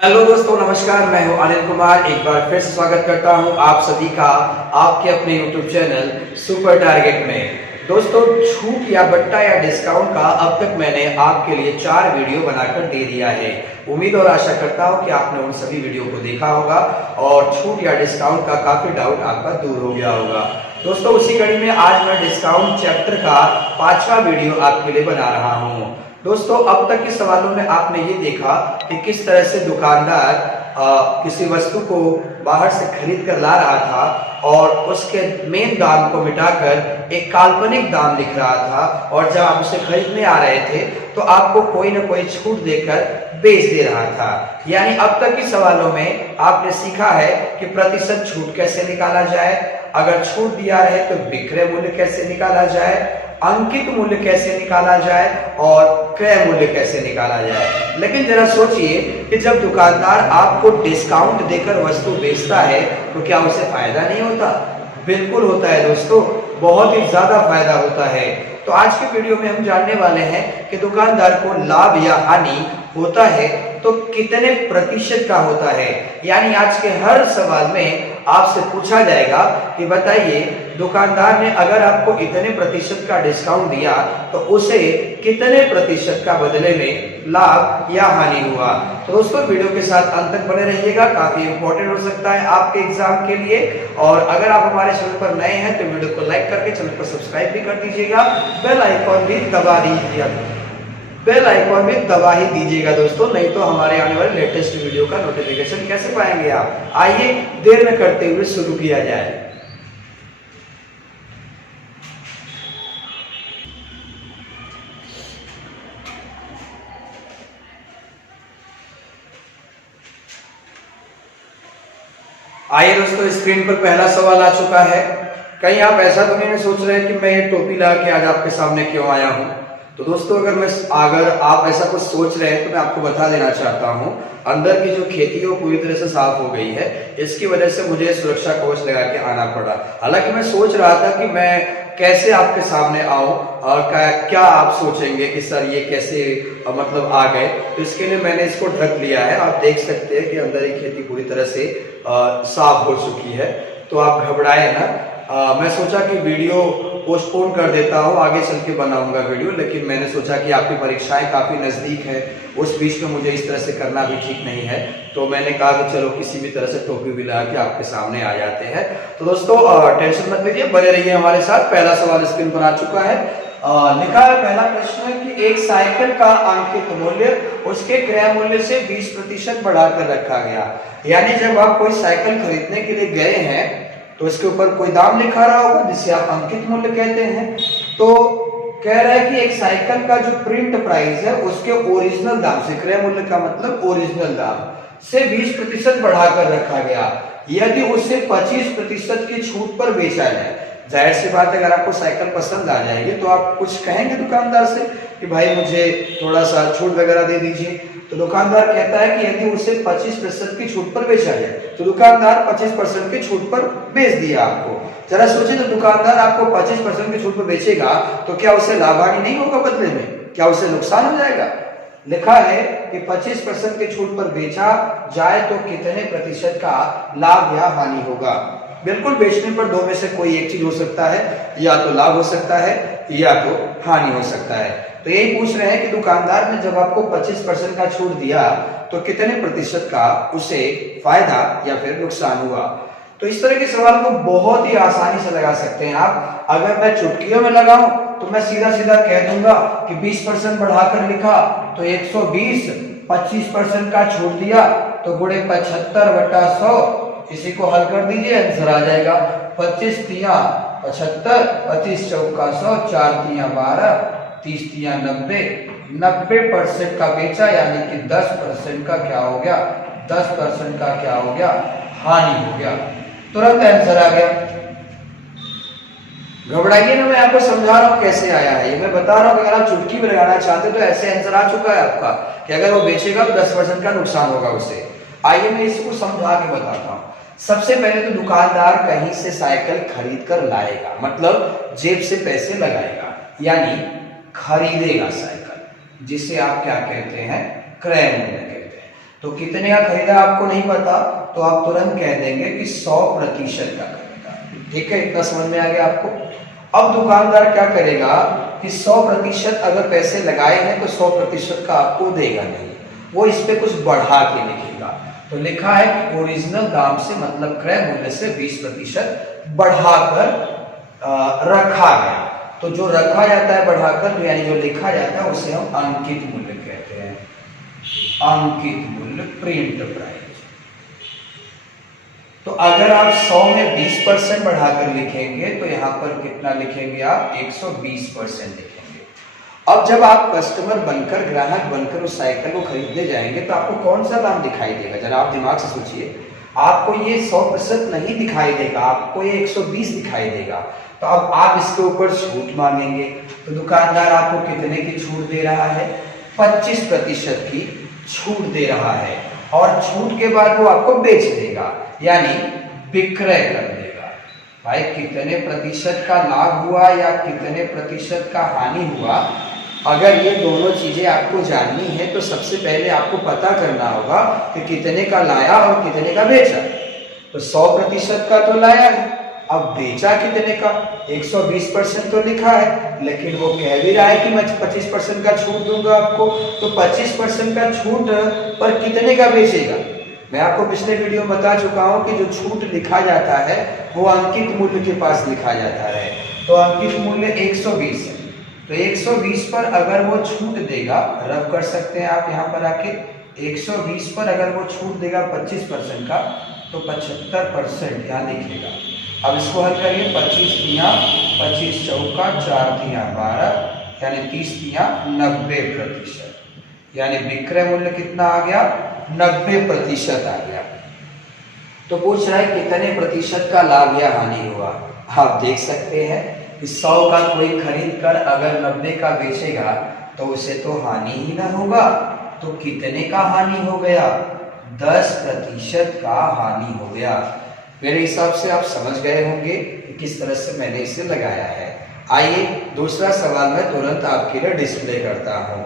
Hello दोस्तों, नमस्कार। मैं हूं अनिल कुमार। एक बार फिर से स्वागत करता हूं आप सभी का आपके अपने यूट्यूब चैनल सुपर टारगेट में। दोस्तों, छूट या बट्टा या डिस्काउंट का अब तक मैंने आपके लिए 4 वीडियो बनाकर दे दिया है। उम्मीद और आशा करता हूं कि आपने उन सभी वीडियो को देखा होगा और छूट या डिस्काउंट का काफी डाउट आपका दूर हो गया होगा। दोस्तों, उसी कड़ी में आज मैं डिस्काउंट चैप्टर का 5वां वीडियो आपके लिए बना रहा हूँ। दोस्तों, अब तक के सवालों में आपने ये देखा कि किस तरह से दुकानदार किसी वस्तु को बाहर से खरीद कर ला रहा था और उसके मेन दाम को मिटाकर एक काल्पनिक दाम लिख रहा था, और जब आप उसे खरीदने आ रहे थे तो आपको कोई ना कोई छूट देकर बेच दे रहा था। यानी अब तक के सवालों में आपने सीखा है कि प्रतिशत छूट कैसे निकाला जाए, अगर छूट दिया है तो विक्रय मूल्य कैसे निकाला जाए, अंकित मूल्य कैसे निकाला जाए और क्रय मूल्य कैसे निकाला जाए। लेकिन जरा सोचिए कि जब दुकानदार आपको डिस्काउंट देकर वस्तु बेचता है तो क्या उसे फायदा नहीं होता? बिल्कुल होता है दोस्तों, बहुत ही ज्यादा फायदा होता है। तो आज के वीडियो में हम जानने वाले हैं कि दुकानदार को लाभ या हानि होता है तो कितने प्रतिशत का होता है। यानी आज के हर सवाल में आपसे पूछा जाएगा कि बताइए, दुकानदार ने अगर आपको इतने प्रतिशत का डिस्काउंट दिया तो उसे कितने प्रतिशत का बदले में लाभ या हानि हुआ। तो दोस्तों, वीडियो के साथ अंत तक बने रहिएगा, काफी इंपॉर्टेंट हो सकता है आपके एग्जाम के लिए। और अगर आप हमारे चैनल पर नए हैं तो वीडियो को लाइक करके चैनल को सब्सक्राइब भी कर दीजिएगा, बेल आइकॉन भी दबा ही दीजिएगा दोस्तों, नहीं तो हमारे आने वाले लेटेस्ट वीडियो का नोटिफिकेशन कैसे पाएंगे आप। आइए देर न करते हुए शुरू किया जाए। आइए दोस्तों, स्क्रीन पर पहला सवाल आ चुका है। कहीं आप ऐसा तो नहीं सोच रहे कि मैं ये टोपी ला के आज आपके सामने क्यों आया हूं। तो दोस्तों, अगर आप ऐसा कुछ सोच रहे हैं तो मैं आपको बता देना चाहता हूं, अंदर की जो खेती है वो पूरी तरह से साफ हो गई है। इसकी वजह से मुझे सुरक्षा कवच लगा के आना पड़ा। हालांकि मैं सोच रहा था कि मैं कैसे आपके सामने आऊं और क्या आप सोचेंगे कि सर ये कैसे मतलब आ गए। तो इसके लिए मैंने इसको ढक लिया है। आप देख सकते हैं कि अंदर की खेती पूरी तरह से साफ हो चुकी है। तो आप घबराए ना। मैं सोचा कि वीडियो पोस्टपोन कर देता हूँ, आगे चल के बनाऊंगा वीडियो, लेकिन मैंने सोचा कि आपकी परीक्षाएं काफी नजदीक है, उस बीच में मुझे इस तरह से करना भी ठीक नहीं है। तो मैंने कहा कि चलो किसी भी तरह से टोपी भी लगा के आपके सामने आ जाते हैं। तो दोस्तों, टेंशन मत लीजिए, बने रहिए हमारे साथ। पहला सवाल स्क्रीन पर आ चुका है। लिखा है पहला प्रश्न कि एक साइकिल का अंकित मूल्य उसके क्रय मूल्य से 20% बढ़ाकर रखा गया। यानी जब आप कोई साइकिल खरीदने के लिए गए हैं तो इसके ऊपर कोई दाम लिखा रहा होगा जिसे आप अंकित मूल्य कहते हैं। तो कह रहा है कि एक साइकिल का जो प्रिंट प्राइस है उसके ओरिजिनल दाम से, क्रय मूल्य का मतलब ओरिजिनल दाम से 20% बढ़ाकर रखा गया, यदि उसे 25% की छूट पर बेचा जाए। जाहिर सी बात है, अगर आपको साइकिल पसंद आ जाएगी तो आप कुछ कहेंगे दुकानदार से कि भाई मुझे थोड़ा सा छूट वगैरह दे दीजिए। तो दुकानदार कहता है कि यदि उसे 25% की छूट पर बेचा जाए, तो दुकानदार 25% की छूट पर बेच दिया आपको। जरा सोचिए, तो दुकानदार आपको 25% की छूट पर बेचेगा तो क्या उसे लाभ हानि नहीं होगा बदले में? क्या उसे नुकसान हो जाएगा? लिखा है कि 25% की छूट पर बेचा जाए तो कितने प्रतिशत का लाभ या हानि होगा। बिल्कुल, बेचने पर दो में से कोई एक चीज हो सकता है, या तो लाभ हो सकता है या तो हानि हो सकता है। तो यही पूछ रहे हैं कि दुकानदार ने जब आपको 25% का छूट दिया तो कितने प्रतिशत का उसे फायदा या फिर नुकसान हुआ। तो इस तरह के सवाल को बहुत ही आसानी से लगा सकते हैं आप। अगर मैं चुटकियों में लगाऊं तो मैं सीधा सीधा कह दूंगा कि 20% बढ़ाकर लिखा तो 120, 25% का छूट दिया तो गुणे 75/100। इसी को हल कर दीजिए, आंसर आ जाएगा 25 तिया 75, 25 चौका 100, 4 तिया 12, 30 तिया 90। 90% का बेचा, यानी कि 10% का क्या हो गया? 10% का क्या हो गया? हानि हो गया। तुरंत आंसर आ गया। घबराइए ना, मैं आपको समझा रहा हूं कैसे आया है। ये मैं बता रहा हूं कि अगर आप चुटकी में लगाना चाहते हो तो ऐसे आंसर आ चुका है आपका कि अगर वो बेचेगा तो 10% का नुकसान होगा उसे। आइए मैं इसको समझा के बताता हूं। सबसे पहले तो दुकानदार कहीं से साइकिल खरीद कर लाएगा, मतलब जेब से पैसे लगाएगा, यानी खरीदेगा साइकिल, जिसे आप क्या कहते हैं? क्रय मूल्य कहते हैं। तो कितने का खरीदा आपको नहीं पता, तो आप तुरंत कह देंगे कि 100% का खरीदा। ठीक है, इतना समझ में आ गया आपको। अब दुकानदार क्या करेगा कि 100% अगर पैसे लगाए हैं तो 100% का आपको देगा नहीं, वो इस पे कुछ बढ़ा के लिखेगा। तो लिखा है कि ओरिजिनल दाम से मतलब क्रय मूल्य से 20% बढ़ाकर रखा गया। तो जो रखा जाता है बढ़ाकर, यानी जो लिखा जाता है, उसे हम अंकित मूल्य कहते हैं। अंकित मूल्य, प्रिंट प्राइस। तो अगर आप 100 में 20% बढ़ाकर लिखेंगे तो यहां पर कितना लिखेंगे आप? 120% लिखेंगे। अब जब आप कस्टमर बनकर, ग्राहक बनकर उस साइकिल को खरीदने जाएंगे तो आपको कौन सा दाम दिखाई देगा? जरा आप दिमाग से सोचिए। आपको ये 100% नहीं दिखाई देगा, आपको ये 120 दिखाई देगा। तो अब आप इसके ऊपर छूट मांगेंगे, तो दुकानदार आपको कितने की छूट दे रहा है? 25% की छूट दे रहा है, और छूट के बाद वो आपको बेच देगा, यानी विक्रय कर देगा। भाई कितने प्रतिशत का लाभ हुआ या कितने प्रतिशत का हानि हुआ, अगर ये दोनों चीजें आपको जाननी है तो सबसे पहले आपको पता करना होगा कि कितने का लाया और कितने का बेचा। तो 100% का तो लाया है, अब बेचा कितने का? 120% तो लिखा है, लेकिन वो कह भी रहा है कि मैं 25% का छूट दूंगा आपको। तो 25% का छूट पर कितने का बेचेगा? मैं आपको पिछले वीडियो में बता चुका हूं कि जो छूट लिखा जाता है वो अंकित मूल्य के पास लिखा जाता है। तो अंकित मूल्य 120 है, तो 120 पर अगर वो छूट देगा, रफ कर सकते हैं आप यहाँ पर आके, 120 पर अगर वो छूट देगा 25% का, तो 75% यहाँ लिखेगा। अब इसको हल करिए, 25 तिया 25 चौका 4 तिया 12, यानी 30 तिया 90%, यानी विक्रय मूल्य कितना आ गया? 90% आ गया। तो पूछ रहा है कितने प्रतिशत का लाभ या हानि हुआ। आप देख सकते हैं कि 100 का कोई खरीद कर अगर 90 का बेचेगा तो उसे तो हानि ही ना होगा। तो कितने का हानि हो गया? 10% का हानि हो गया। मेरे हिसाब से आप समझ गए होंगे कि किस तरह से मैंने इसे लगाया है। आइए दूसरा सवाल मैं तुरंत आपके लिए डिस्प्ले करता हूं।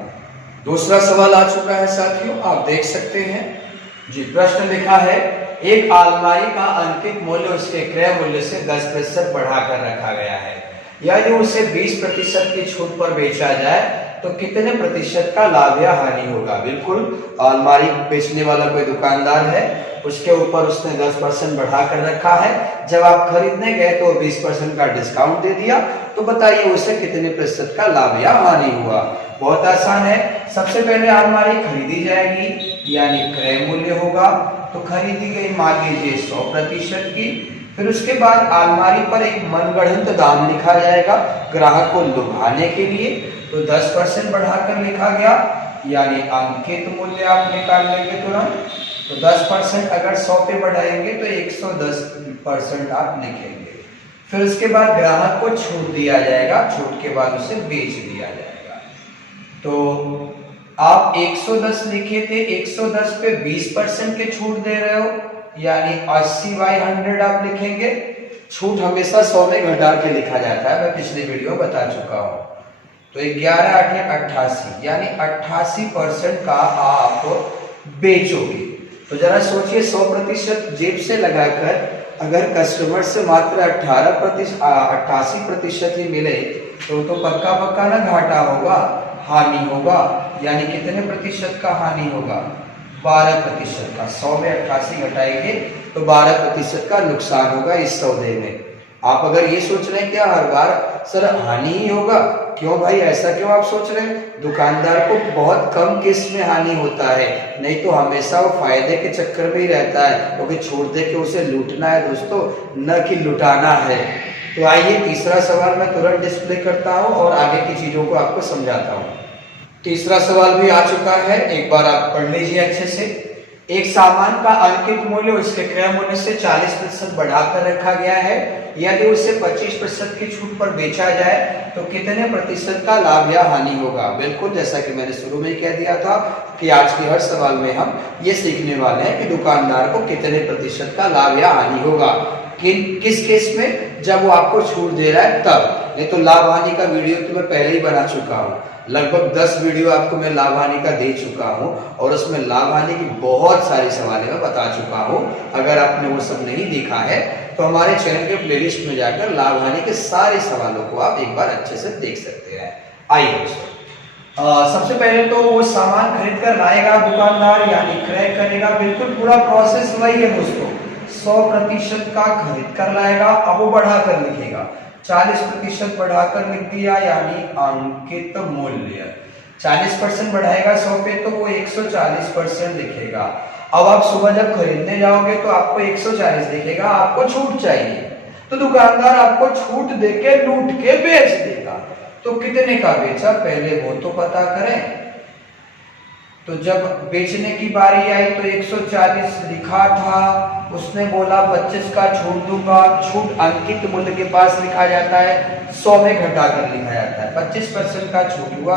दूसरा सवाल आ चुका है साथियों, आप देख सकते हैं जी। प्रश्न लिखा है, एक अलमारी का अंकित मूल्य उसके क्रय मूल्य से 10% बढ़ाकर रखा गया है, यदि उसे 20% की छूट पर बेचा जाए तो कितने प्रतिशत का लाभ या हानि होगा। बिल्कुल, अलमारी बेचने वाला कोई दुकानदार है, उसके ऊपर उसने 10% बढ़ा कर रखा है। जब आप खरीदने गए तो 20% का डिस्काउंट दे दिया, तो बताइए उसे कितने प्रतिशत का लाभ या हानि हुआ। बहुत आसान है। सबसे पहले अलमारी खरीदी जाएगी, यानी क्रय मूल्य होगा, तो खरीदी गई मान लीजिए 100% की। फिर उसके बाद अलमारी पर एक मनगढ़ंत दाम लिखा जाएगा ग्राहक को लुभाने के लिए, तो 10% बढ़ाकर लिखा गया, यानी अंकित मूल्य आप निकाल लेंगे तुरंत। तो 10% अगर 100 पे बढ़ाएंगे तो 110% आप लिखेंगे। फिर उसके बाद ग्राहक को छूट दिया जाएगा, छूट के बाद उसे बेच दिया जाएगा। तो आप 110 लिखे थे, 110 पे 20% के छूट दे रहे हो, यानी 80/100 आप लिखेंगे। छूट हमेशा 100 में घटा के लिखा जाता है, मैं पिछले वीडियो बता चुका हूं। तो 11 8 88, यानी 88% का आप बेचोगे। तो जरा सोचिए, 100% जेब से लगाकर अगर कस्टमर से मात्र 88% ही मिले तो पक्का पक्का ना घाटा होगा, हानि होगा। यानी कितने प्रतिशत का हानि होगा? 12% का। 100 में 88 घटाएंगे तो 12% का नुकसान होगा इस सौदे में। आप अगर ये सोच रहे हैं क्या हर बार सर हानि ही होगा, क्यों भाई ऐसा क्यों आप सोच रहे हैं? दुकानदार को बहुत कम केस में हानि होता है, नहीं तो हमेशा वो फायदे के चक्कर में ही रहता है, क्योंकि छोड़ दे के उसे लूटना है दोस्तों, न कि लुटाना है। तो आइए तीसरा सवाल मैं तुरंत डिस्प्ले करता हूं और आगे की चीजों को आपको समझाता हूं। तीसरा सवाल भी आ चुका है, एक बार आप पढ़ लीजिए अच्छे से। एक सामान का अंकित मूल्य उसके क्रय मूल्य से 40% बढ़ाकर रखा गया है, यदि उसे 25% की छूट पर बेचा जाए तो कितने प्रतिशत का लाभ या हानि होगा। बिल्कुल, जैसा कि मैंने शुरू में ही कह दिया था कि आज के हर सवाल में हम ये सीखने वाले हैं कि दुकानदार को कितने प्रतिशत का लाभ या हानि होगा। किस केस में? जब वो आपको छूट दे रहा है तब। नहीं तो लाभ हानि का वीडियो तो मैं पहले ही बना चुका हूँ। लगभग 10 वीडियो आपको मैं लाभ हानि का दे चुका हूँ और उसमें लाभ हानि की बहुत सारी सवालें मैं बता चुका हूँ। अगर आपने वो सब नहीं देखा है तो हमारे चैनल के प्लेलिस्ट में जाकर लाभ हानि के सारे सवालों को आप एक बार अच्छे से देख सकते हैं। आइए दोस्तों, सबसे पहले तो वो सामान खरीद कर लाएगा दुकानदार यानी क्रय करेगा, बिल्कुल पूरा प्रोसेस वही है दोस्तों। 100% का खरीद कर लाएगा, अब वो बढ़ाकर लिखेगा, 40% बढ़ाकर लिख दिया यानी अंकित मूल्य। 40% बढ़ाएगा 100 पे तो वो 140% लिखेगा। अब आप सुबह जब खरीदने जाओगे तो आपको 140 दिखेगा, आपको छूट चाहिए तो दुकानदार आपको छूट देके लूट के बेच देगा। तो कितने का बेचा पहले वो तो पता करें। तो जब बेचने की बारी आई तो 140 लिखा था, उसने बोला 25 का छूट दूंगा। छूट अंकित मूल्य के पास लिखा जाता है, 100 में घटा कर लिखा जाता है। 25% का छूट हुआ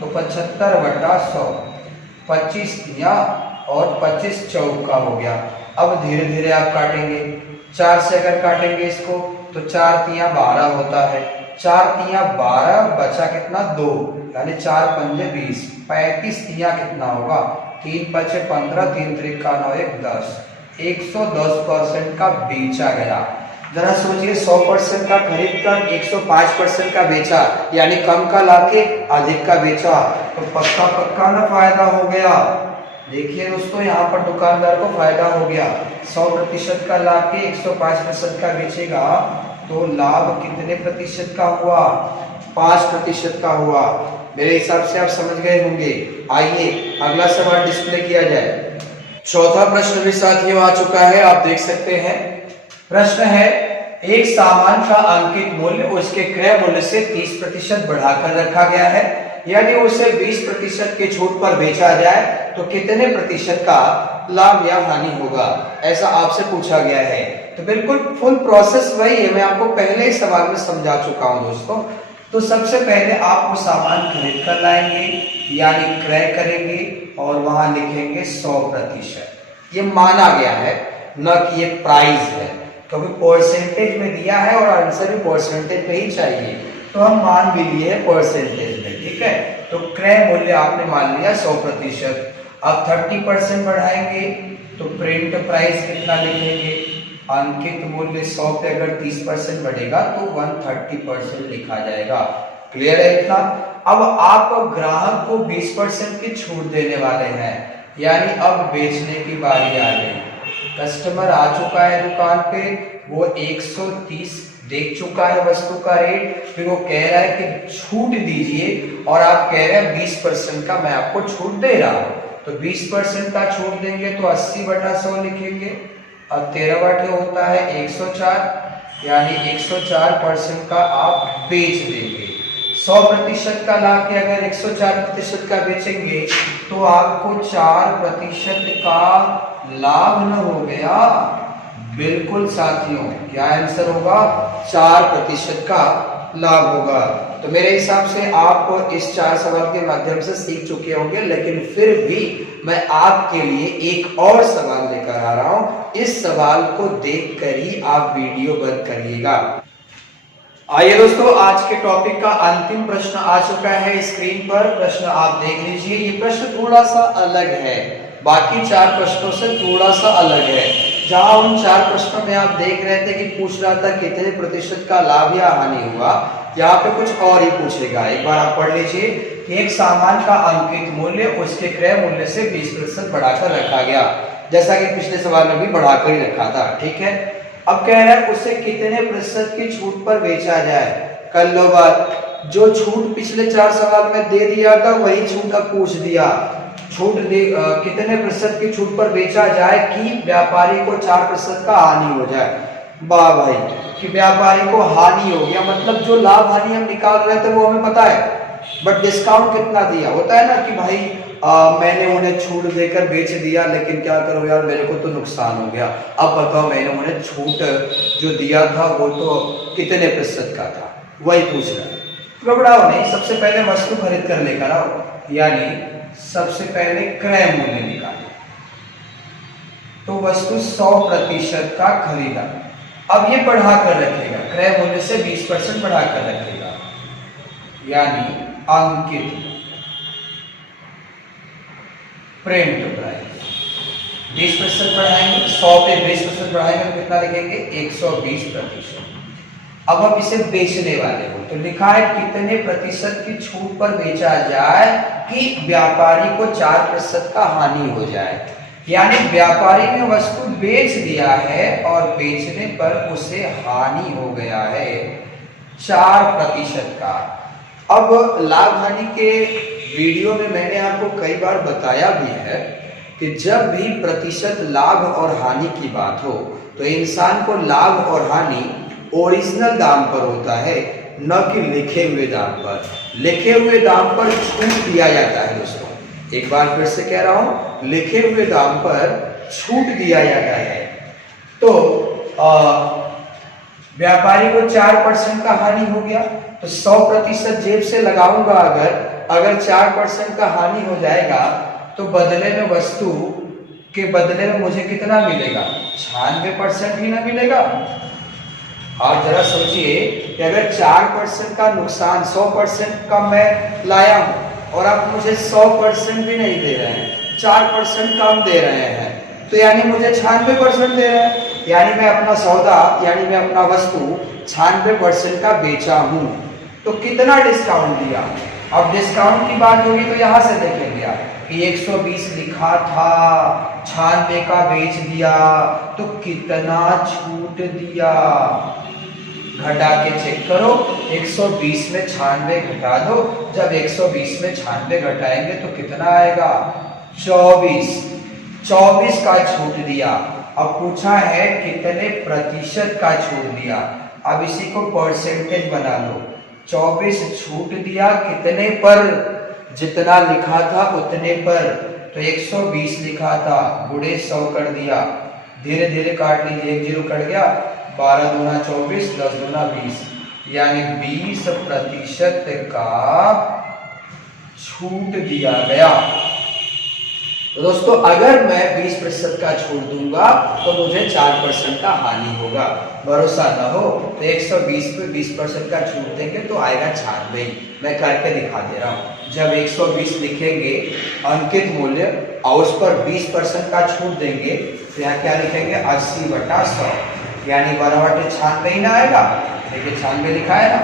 तो 75/100, 25 दिया और 25 चौका हो गया। अब धीरे धीरे आप काटेंगे, 4 से अगर काटेंगे इसको तो 4 तिया 12 होता है, 4 तिया 12 बचा कितना 2 यानी 4 पंजे 20, 35 तिया कितना होगा 3 पचे 15, 3 त्रिक का 9 1 10, 110% का बेचा गया। जरा सोचिए 100% का खरीद कर 105% का बेचा यानी कम का लाके अधिक का बेचा तो पक्का पक्का ना फायदा हो गया। देखिए दोस्तों यहाँ पर दुकानदार को फायदा हो गया, 100% का लाके 105% का बेचेगा तो लाभ कितने प्रतिशत का हुआ 5% का हुआ। मेरे हिसाब से आप समझ गए होंगे। आइए अगला सवाल डिस्प्ले किया जाए। चौथा प्रश्न भी साथियों आ चुका है, आप देख सकते हैं। प्रश्न है एक सामान का अंकित मूल्य उसके क्रय मूल्य से 30% बढ़ाकर रखा गया है, यानी उसे 20% के छूट पर बेचा जाए तो कितने प्रतिशत का लाभ या हानि होगा, ऐसा आपसे पूछा गया है। तो बिल्कुल फुल प्रोसेस वही है, मैं आपको पहले ही सवाल में समझा चुका हूं दोस्तों। तो सबसे पहले आप वो सामान खरीद कर लाएंगे यानी क्रय करेंगे और वहां लिखेंगे 100%। ये माना गया है न कि ये प्राइस है, क्योंकि परसेंटेज में दिया है और आंसर भी परसेंटेज में ही चाहिए, तो हम मान भी लिए हैं परसेंटेज में, ठीक है। तो क्रय मूल्य आपने मान लिया 100%। अब 30% बढ़ाएंगे तो प्रिंट प्राइस कितना लिखेंगे, अंकित मूल्य 100 पे अगर 30% बढ़ेगा तो 130% लिखा जाएगा। क्लियर है इतना। अब आप ग्राहक को 20% की छूट देने वाले हैं, यानी अब बेचने की बारी आ गई। कस्टमर आ चुका है दुकान पे, वो 130 देख चुका है वस्तु का रेट, फिर वो कह रहा है कि छूट दीजिए और आप कह रहे हैं 20% का मैं आपको छूट दे रहा हूं। तो 20% का छूट देंगे तो 80/100 लिखेंगे। अब 13 बटे होता है 104 यानी 104% का आप बेच देंगे। 100% का ला के अगर 104% का बेचेंगे तो आपको 4% का लाभ न हो गया। बिल्कुल साथियों, क्या आंसर होगा 4% का लाभ होगा। तो मेरे हिसाब से आप इस 4 सवाल के माध्यम से सीख चुके होंगे, लेकिन फिर भी मैं आपके लिए एक और सवाल लेकर आ रहा हूं। इस सवाल को देखकर ही आप वीडियो बंद करिएगा। आइए दोस्तों, आज के टॉपिक का अंतिम प्रश्न आ चुका है स्क्रीन पर। प्रश्न आप देख लीजिए। ये प्रश्न थोड़ा सा अलग है, बाकी 4 प्रश्नों से थोड़ा सा अलग है। जहां उन 4 प्रश्नों में आप देख रहे थे कि पूछ रहा था कितने प्रतिशत का लाभ या हानि हुआ, यहाँ पे कुछ और ही पूछेगा। एक बार आप पढ़ लीजिए कि एक सामान का अंकित मूल्य उसके क्रय मूल्य से 20% बढ़ाकर रखा गया, जैसा कि पिछले सवाल में भी बढ़ाकर ही रखा था, ठीक है। अब कह रहा है उसे कितने प्रतिशत की छूट पर बेचा जाए। कर लो बात, जो छूट पिछले 4 सवाल में दे दिया था वही छूट अब पूछ दिया। छूट कितने प्रतिशत की छूट पर बेचा जाए कि व्यापारी को 4% का हानि हो जाए। वाह भाई, कि व्यापारी को हानि हो गया, मतलब जो लाभ हानि हम निकाल रहे थे वो हमें पता है, बट डिस्काउंट कितना दिया। होता है ना कि भाई मैंने उन्हें छूट देकर बेच दिया, लेकिन क्या करो यार मेरे को तो नुकसान हो गया। अब बताओ मैंने उन्हें छूट जो दिया था वो तो कितने प्रतिशत का था, वही पूछ रहा है। घबराओ नहीं, सबसे पहले वस्तु खरीद कर लेकर आओ, यानी सबसे पहले क्रय मूल्य निकालो। तो वस्तु 100% का खरीदा, अब ये बढ़ा कर रखेगा, क्रय मूल्य से 20% बढ़ा कर रखेगा, यानी अंकित प्रिंट प्राइस 20% बढ़ाएंगे, 100 पे 20% बढ़ाएंगे तो कितना लिखेंगे 120%। अब हम इसे बेचने वाले हो तो लिखा है कितने प्रतिशत की छूट पर बेचा जाए कि व्यापारी को 4% का हानि हो जाए। यानी व्यापारी ने वस्तु बेच दिया है और बेचने पर उसे हानि हो गया है 4% का। अब लाभ हानि के वीडियो में मैंने आपको कई बार बताया भी है कि जब भी प्रतिशत लाभ और हानि की बात हो तो इंसान को लाभ और हानि ओरिजिनल दाम पर होता है, न कि लिखे हुए दाम पर। लिखे हुए दाम पर छूट दिया जाता है दोस्तों, एक बार फिर से कह रहा हूं, लिखे हुए दाम पर छूट दिया जाता है। तो व्यापारी को 4% का हानि हो गया तो 100% जेब से लगाऊंगा, अगर 4% का हानि हो जाएगा तो बदले में वस्तु के बदले में मुझे कितना मिलेगा, 96% ही ना मिलेगा। आप जरा सोचिए कि अगर 4% का नुकसान 100% का मैं लाया हूं और आप मुझे 100% भी नहीं दे रहे हैं, 4% कम दे रहे हैं, तो यानी मुझे 96% दे रहे हैं, यानी मैं अपना सौदा यानी मैं अपना वस्तु 96% का बेचा हूं। तो कितना डिस्काउंट दिया। अब डिस्काउंट की बात होगी तो यहां से देखेंगे आप कि 120 लिखा था, 96 का बेच दिया तो कितना छूट दिया, घटा के चेक करो। 120 में 96 घटा दो, जब 120 में 96 घटाएंगे तो कितना आएगा 24 का छूट दिया। अब पूछा है कितने प्रतिशत का छूट दिया, अब इसी को परसेंटेज बना लो। 24 छूट दिया कितने पर, जितना लिखा था उतने पर, तो 120 लिखा था गुणे 100 कर दिया, धीरे धीरे काट लीजिए, 1 0 कट गया, 12 दूना 24, 10 दूना 20, यानी 20% का छूट दिया गया। तो दोस्तों अगर मैं 20% का छूट दूंगा तो मुझे 4% का हानि होगा। भरोसा ना हो तो 120 पे 20% का छूट देंगे तो आएगा 96। मैं करके दिखा दे रहा हूं। जब 120 लिखेंगे अंकित मूल्य और उस पर 20% का छूट देंगे तो यहाँ क्या लिखेंगे 80/100, यानी 12/96 ही ना आएगा। देखिए 96 लिखा है ना।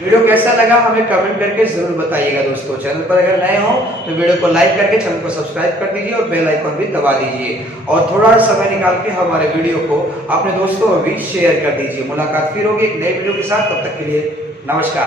वीडियो कैसा लगा हमें कमेंट करके जरूर बताइएगा दोस्तों। चैनल पर अगर नए हो तो वीडियो को लाइक करके चैनल को सब्सक्राइब कर दीजिए और बेल आइकन भी दबा दीजिए और थोड़ा समय निकाल के हमारे वीडियो को अपने दोस्तों में भी शेयर कर दीजिए। मुलाकात फिर होगी एक नए वीडियो के साथ, तब तक के लिए नमस्कार।